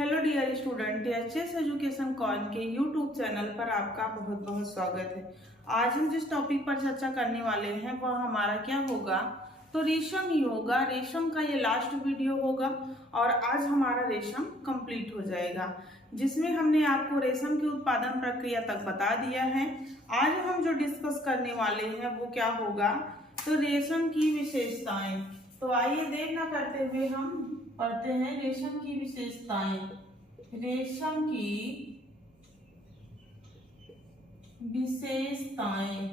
Hello dear student, HS education कॉन के YouTube channel पर आपका बहुत बहुत स्वागत है। आज हम जिस टॉपिक पर चर्चा करने वाले हैं वह हमारा क्या होगा, तो रेशम ही होगा। रेशम का ये लास्ट वीडियो होगा और आज हमारा रेशम कंप्लीट हो जाएगा, जिसमें हमने आपको रेशम की उत्पादन प्रक्रिया तक बता दिया है। आज हम जो डिस्कस करने वाले हैं वो क्या होगा, तो रेशम की विशेषताएं। तो आइए देर न करते हुए हम पढ़ते हैं रेशम की विशेषताएं। रेशम की विशेषताएं।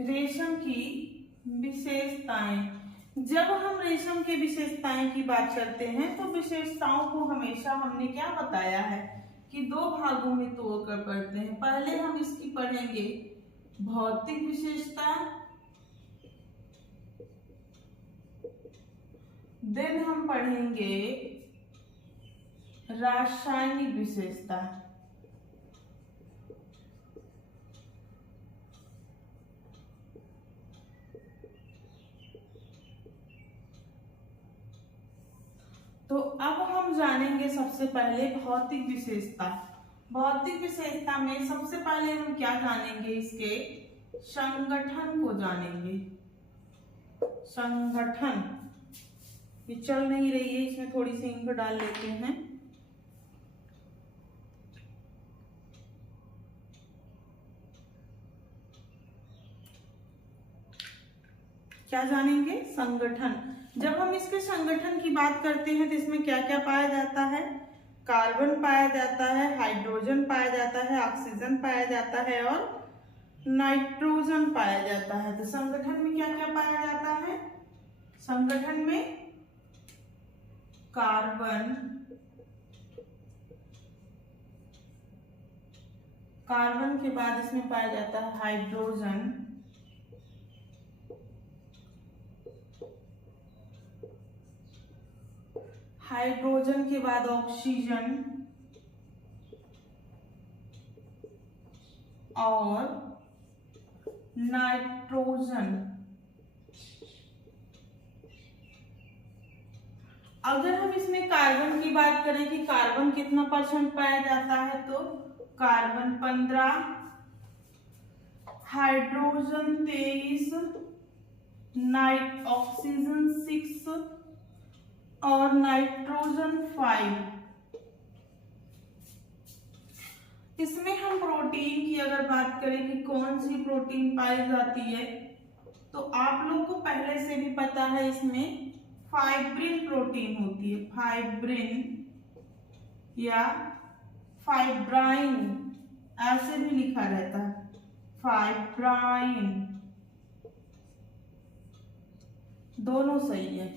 रेशम की विशेषताएं। जब हम रेशम के विशेषताएं की बात करते हैं तो विशेषताओं को हमेशा हमने क्या बताया है कि दो भागों में तोड़कर पढ़ते हैं। पहले हम इसकी पढ़ेंगे भौतिक विशेषता, देन हम पढ़ेंगे रासायनिक विशेषता। तो अब हम जानेंगे सबसे पहले भौतिक विशेषता। भौतिक विशेषता में सबसे पहले हम क्या जानेंगे, इसके संगठन को जानेंगे। संगठन, ये चल नहीं रही है, इसमें थोड़ी सी इंक डाल लेते हैं। क्या जानेंगे, संगठन। जब हम इसके संगठन की बात करते हैं तो इसमें क्या क्या पाया जाता है, कार्बन पाया जाता है, हाइड्रोजन पाया जाता है, ऑक्सीजन पाया जाता है और नाइट्रोजन पाया जाता है। तो संगठन में क्या क्या पाया जाता है, संगठन में कार्बन, कार्बन के बाद इसमें पाया जाता है हाइड्रोजन, हाइड्रोजन के बाद ऑक्सीजन और नाइट्रोजन। अगर हम इसमें कार्बन की बात करें कि कार्बन कितना परसेंट पाया जाता है, तो कार्बन 15, हाइड्रोजन 23, ऑक्सीजन 6 और नाइट्रोजन 5। इसमें हम प्रोटीन की अगर बात करें कि कौन सी प्रोटीन पाई जाती है, तो आप लोग को पहले से भी पता है, इसमें फाइब्रिन प्रोटीन होती है। फाइब्रिन या फाइब्राइन ऐसे भी लिखा रहता है, फाइब्राइन, दोनों सही है।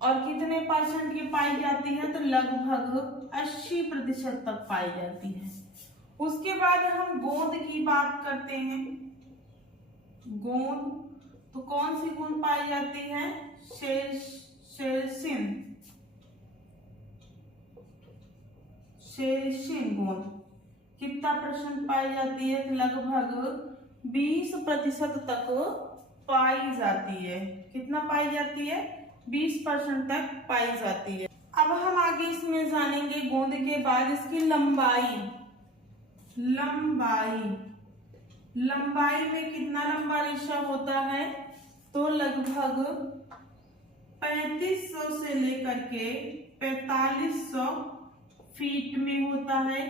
और कितने परसेंट की पाई जाती है, तो लगभग 80% तक पाई जाती है। उसके बाद हम गोंद की बात करते हैं। गोंद, तो कौन सी गोंद पाई जाती है, सेल्सिन, सेल्सिन गोंद कितना परसेंट पाई जाती है, लगभग 20% तक पाई जाती है। कितना पाई जाती है, 20% तक पाई जाती है। अब हम आगे इसमें जानेंगे गोंद के बाद इसकी लंबाई। लंबाई में कितना लंबा रेशा होता है, तो लगभग 3500 से लेकर के 4500 फीट में होता है।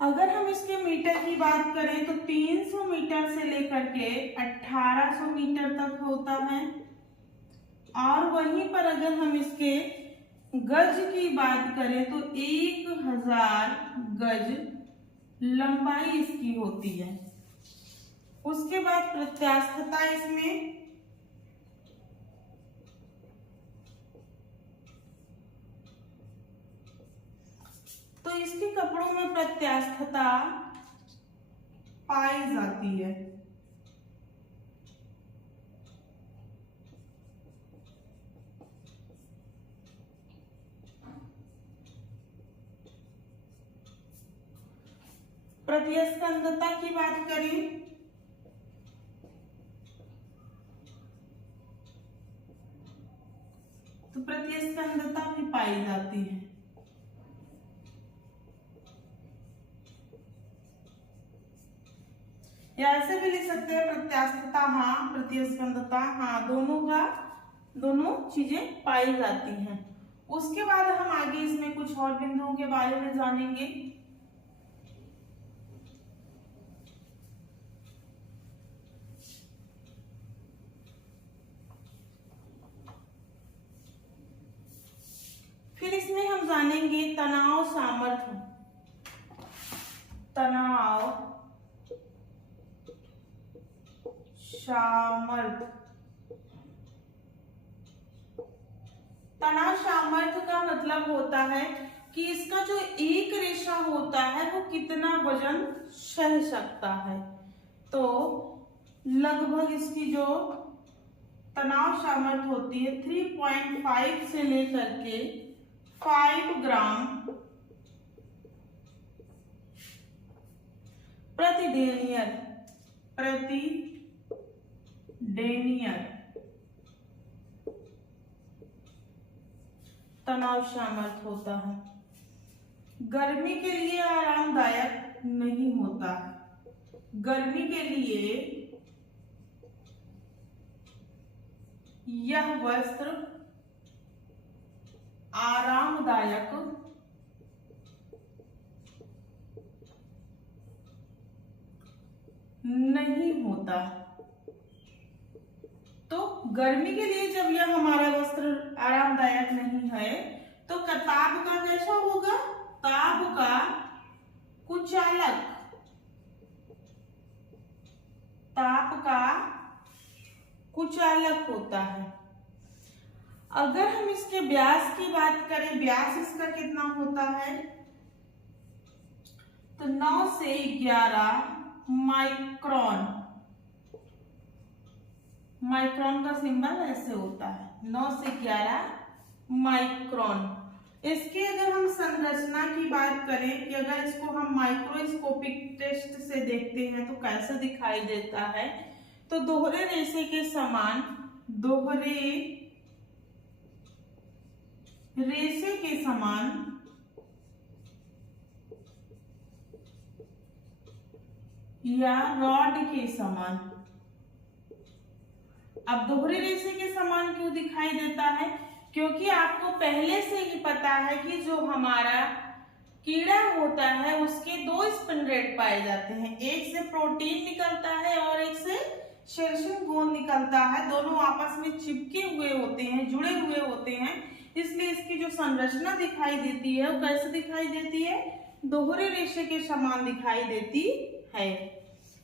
अगर हम इसके मीटर की बात करें तो 300 मीटर से लेकर के 1800 मीटर तक होता है। और वहीं पर अगर हम इसके गज की बात करें तो 1000 गज लंबाई इसकी होती है। उसके बाद प्रत्यास्थता, इसमें तो इसके कपड़ों में प्रत्यास्थता पाई जाती है। प्रतिस्कंदता की बात करें पाई जाती है। या ऐसे भी लिख सकते हैं प्रत्यास्थता हाँ, प्रतिस्पंदता हाँ, दोनों चीजें पाई जाती हैं। उसके बाद हम आगे इसमें कुछ और बिंदुओं के बारे में जानेंगे। फिर इसमें हम जानेंगे तनाव सामर्थ्य। तनाव सामर्थ्य। तनाव सामर्थ्य का मतलब होता है कि इसका जो एक रेशा होता है वो कितना वजन सह सकता है। तो लगभग इसकी जो तनाव सामर्थ्य होती है 3.5 से लेकर के 5 ग्राम प्रति डेनियर तनाव सामर्थ्य होता है। गर्मी के लिए आरामदायक नहीं होता है। गर्मी के लिए यह वस्त्र आरामदायक नहीं होता। तो गर्मी के लिए जब यह हमारा वस्त्र आरामदायक नहीं है तो ताप का कैसा होगा? ताप का कुचालक, ताप का कुचालक होता है। अगर हम इसके व्यास की बात करें, व्यास इसका कितना होता है? तो 9 से 11 माइक्रोन। माइक्रोन का सिंबल ऐसे होता है, 9 से 11 माइक्रोन। इसके अगर हम संरचना की बात करें कि अगर इसको हम माइक्रोस्कोपिक टेस्ट से देखते हैं तो कैसे दिखाई देता है, तो दोहरे रेशे के समान, दोहरे रेशे के समान या रॉड के समान। अब दोहरे रेशे के समान क्यों दिखाई देता है? क्योंकि आपको पहले से ही पता है कि जो हमारा कीड़ा होता है उसके 2 स्पिंडरेट पाए जाते हैं, एक से प्रोटीन निकलता है और एक से सेल्शियम गोंद निकलता है। दोनों आपस में चिपके हुए होते हैं, जुड़े हुए होते हैं, इसलिए इसकी जो संरचना दिखाई देती है वो कैसे दिखाई देती है? दोहरे रेशे के समान दिखाई देती है।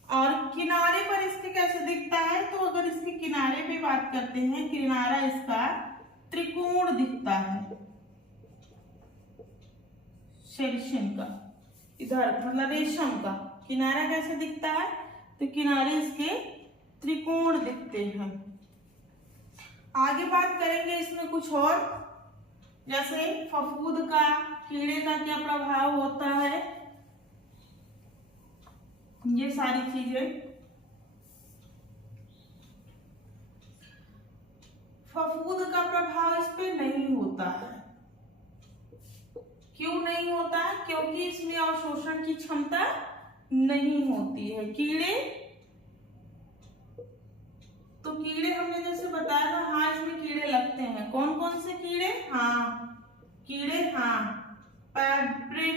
और किनारे पर इसके कैसे दिखता है? तो अगर इसके किनारे पे बात करते हैं, किनारा इसका त्रिकोण दिखता है सेल्शियम का, इधर मतलब रेशम का किनारा कैसे दिखता है? तो किनारे इसके त्रिकोण दिखते हैं। आगे बात करेंगे इसमें कुछ और, जैसे फफूंद का, कीड़े का क्या प्रभाव होता है, ये सारी चीजें। फफूंद का प्रभाव इस पे नहीं होता है। क्यों नहीं होता है? क्योंकि इसमें अवशोषण की क्षमता नहीं होती है। कीड़े, तो कीड़े हमने जैसे बताया था, हाँ इसमें कीड़े लगते हैं। कौन कौन से कीड़े? पैब्रिन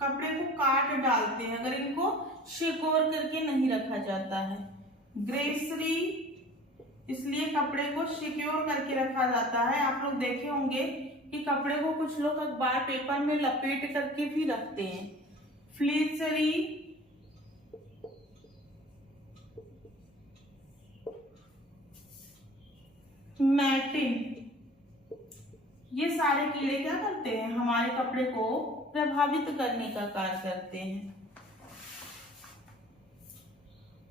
कपड़े को काट डालते हैं अगर इनको सिकोड़ करके नहीं रखा जाता है। ग्रेसरी, इसलिए कपड़े को सिक्योर करके रखा जाता है। आप लोग देखे होंगे कि कपड़े को कुछ लोग अखबार पेपर में लपेट करके भी रखते हैं। फ्लीसरी, मैटिन, ये सारे कीड़े क्या करते हैं? हमारे कपड़े को प्रभावित करने का कार्य करते हैं।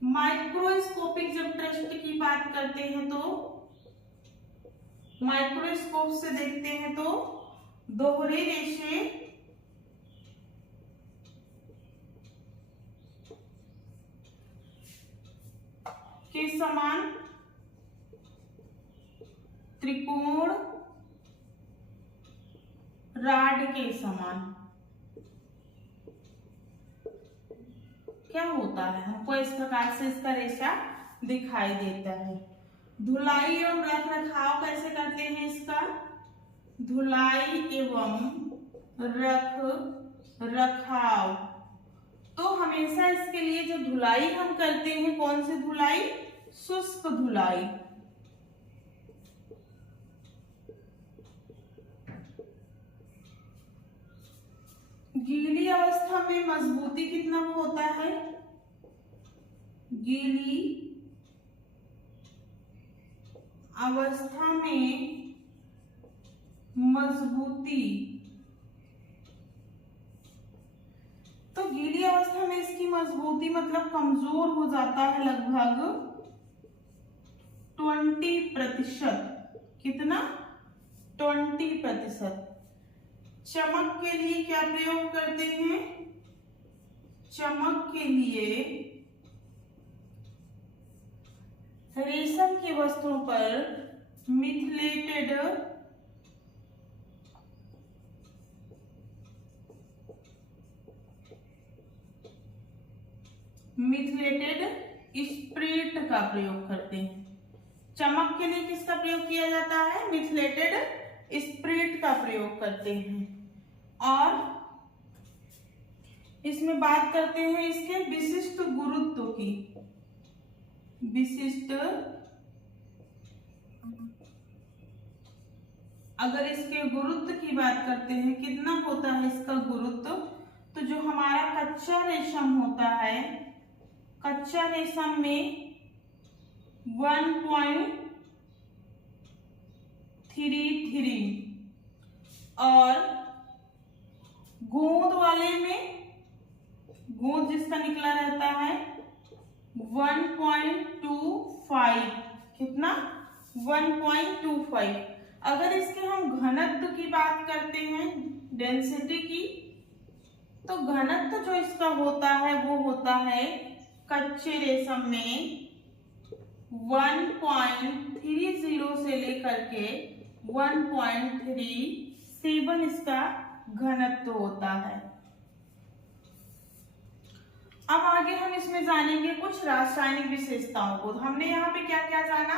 माइक्रोस्कोपिक जब टेस्ट की बात करते हैं तो माइक्रोस्कोप से देखते हैं तो दोहरे रेशे के समान त्रिकोण समान क्या होता है, हमको इस प्रकार से इसका रेशा दिखाई देता है। धुलाई एवं रख रखाव कैसे करते हैं इसका, धुलाई एवं रख रखाव, तो हमेशा इसके लिए जो धुलाई हम करते हैं, कौन सी धुलाई, शुष्क धुलाई। गीली अवस्था में मजबूती कितना होता है, गीली अवस्था में मजबूती, तो गीली अवस्था में इसकी मजबूती मतलब कमजोर हो जाता है लगभग 20%। कितना, 20%। चमक के लिए क्या प्रयोग करते हैं, चमक के लिए रेशम की वस्तुओं पर मिथिलेटेड स्प्रिट का प्रयोग करते हैं। चमक के लिए किसका प्रयोग किया जाता है, मिथिलेटेड स्प्रिट का प्रयोग करते हैं। और इसमें बात करते हैं इसके विशिष्ट गुरुत्व की, विशिष्ट, अगर इसके गुरुत्व की बात करते हैं, कितना होता है इसका गुरुत्व, तो जो हमारा कच्चा रेशम होता है, कच्चा रेशम में 1.33 और गोंद वाले में, गोंद जिसका निकला रहता है 1.25, कितना, 1.25। अगर इसके हम घनत्व की बात करते हैं, डेंसिटी की, तो घनत्व जो इसका होता है वो होता है कच्चे रेशम में 1.30 से लेकर के 1.37 इसका घनत्व होता है। अब आगे हम इसमें जानेंगे कुछ रासायनिक विशेषताओं को। हमने यहाँ पे क्या क्या जाना,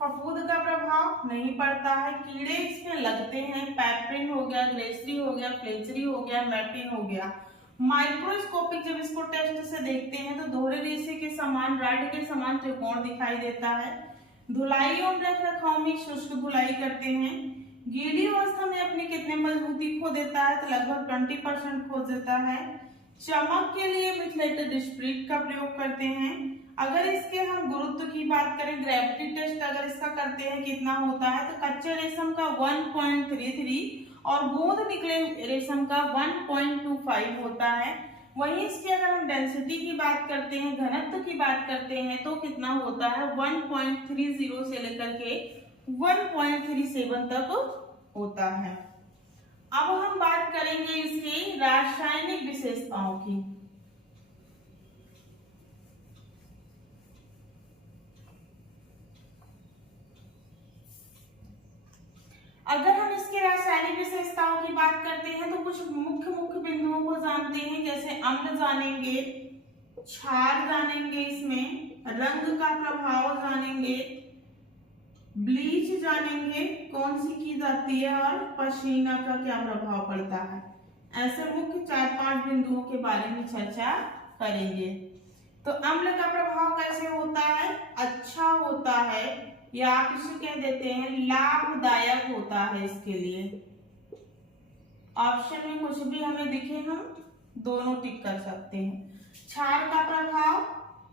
फफूंद का प्रभाव नहीं पड़ता है, कीड़े इसमें लगते हैं, पैपरिन हो गया, ग्लेसरी हो गया, फ्लेचरी हो गया, मैटिन हो गया। माइक्रोस्कोपिक जब इसको टेस्ट से देखते हैं तो दोहरे रेशे के समान, रॉड के समान त्रिकोण दिखाई देता है। धुलाई और रख रखाव में शुष्क धुलाई करते हैं। गीली अवस्था में अपनी कितने मजबूती खो देता है, तो लगभग 20% खो देता है। चमक के लिए मिथिलेटेड स्प्रिट का प्रयोग करते हैं। अगर इसके हम गुरुत्व की बात करें, ग्रेविटी टेस्ट अगर इसका करते हैं कितना होता है, तो कच्चे रेशम का 1.33 और गोंद निकले रेशम का 1.25 होता है। वहीं इसकी अगर हम डेंसिटी की बात करते हैं, घनत्व की बात करते हैं, तो कितना होता है 1.30 से लेकर के 1.37 तक होता है। अब हम बात करेंगे इसकी रासायनिक विशेषताओं की। अगर हम इसके रासायनिक विशेषताओं की बात करते हैं तो कुछ मुख्य बिंदुओं को जानते हैं, जैसे अम्ल जानेंगे, क्षार जानेंगे, इसमें रंग का प्रभाव जानेंगे, ब्लीच जानेंगे कौन सी की जाती है, और पसीना का क्या प्रभाव पड़ता है। ऐसे मुख्य 4-5 बिंदुओं के बारे में चर्चा करेंगे। तो अम्ल का प्रभाव कैसे होता है, अच्छा होता है, या आप इसे कह देते हैं लाभदायक होता है। इसके लिए ऑप्शन में कुछ भी हमें दिखे हम दोनों टिक कर सकते हैं। क्षार का प्रभाव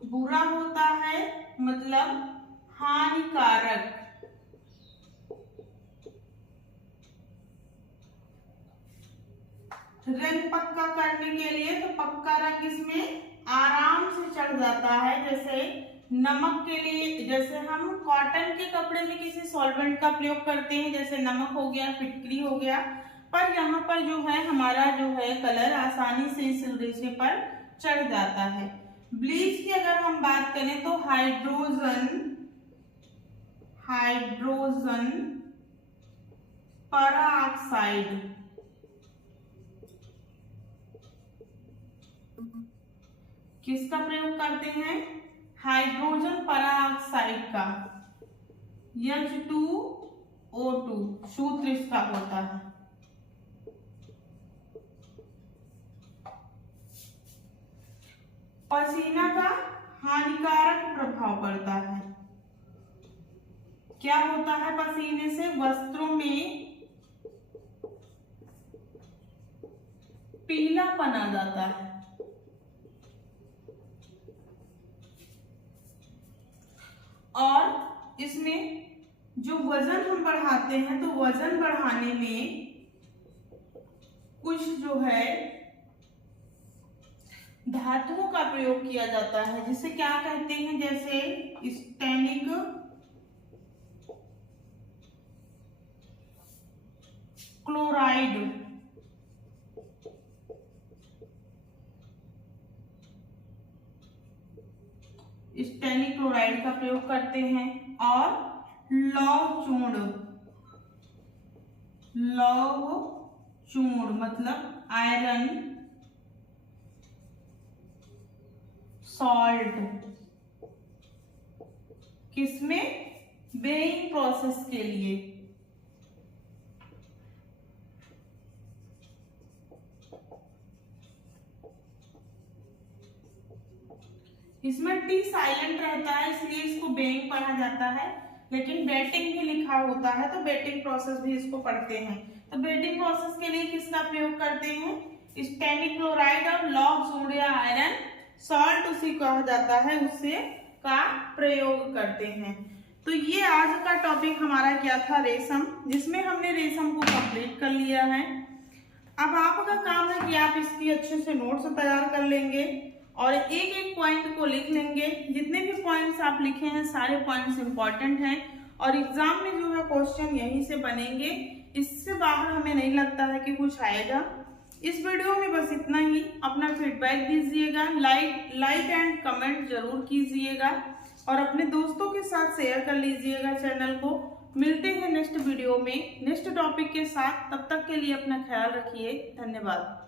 बुरा होता है, मतलब हानिकारक। रंग पक्का करने के लिए, तो पक्का रंग इसमें आराम से चढ़ जाता है। जैसे नमक के लिए, जैसे हम कॉटन के कपड़े में किसी सॉल्वेंट का प्रयोग करते हैं, जैसे नमक हो गया, फिटकरी हो गया, पर यहाँ पर जो है हमारा जो है कलर आसानी से इस रेशे पर चढ़ जाता है। ब्लीच की अगर हम बात करें तो हाइड्रोजन पराऑक्साइड किसका प्रयोग करते हैं? हाइड्रोजन पराऑक्साइड का, H2O2 सूत्र इसका होता है। पसीना का हानिकारक प्रभाव पड़ता है। क्या होता है? पसीने से वस्त्रों में पीलापन आ जाता है। और इसमें जो वजन हम बढ़ाते हैं तो वजन बढ़ाने में कुछ जो है धातुओं का प्रयोग किया जाता है, जिसे क्या कहते हैं? जैसे स्टेनिक क्लोराइड, स्टेनिक क्लोराइड का प्रयोग करते हैं। और लौह चूर्ण मतलब आयरन सॉल्ट, किसमें? बेइंग प्रोसेस के लिए। इसमें टी साइलेंट रहता है, इसलिए इसको बेइंग पढ़ा जाता है, लेकिन बेटिंग भी लिखा होता है तो बेटिंग प्रोसेस भी इसको पढ़ते हैं। तो बेटिंग प्रोसेस के लिए किसका प्रयोग करते हैं? स्टेनिक क्लोराइड और लौह चूर्ण या आयरन सॉल्ट उसी कहा जाता है, उससे का प्रयोग करते हैं। तो ये आज का टॉपिक हमारा क्या था? रेशम, जिसमें हमने रेशम को कंप्लीट कर लिया है। अब आपका काम है कि आप इसकी अच्छे से नोट्स तैयार कर लेंगे और एक एक पॉइंट को लिख लेंगे। जितने भी पॉइंट्स आप लिखे हैं सारे पॉइंट्स इंपॉर्टेंट हैं और एग्जाम में जो है क्वेश्चन यहीं से बनेंगे, इससे बाहर हमें नहीं लगता है कि कुछ आएगा। इस वीडियो में बस इतना ही। अपना फीडबैक दीजिएगा, लाइक एंड कमेंट जरूर कीजिएगा और अपने दोस्तों के साथ शेयर कर लीजिएगा चैनल को। मिलते हैं नेक्स्ट वीडियो में नेक्स्ट टॉपिक के साथ। तब तक के लिए अपना ख्याल रखिए। धन्यवाद।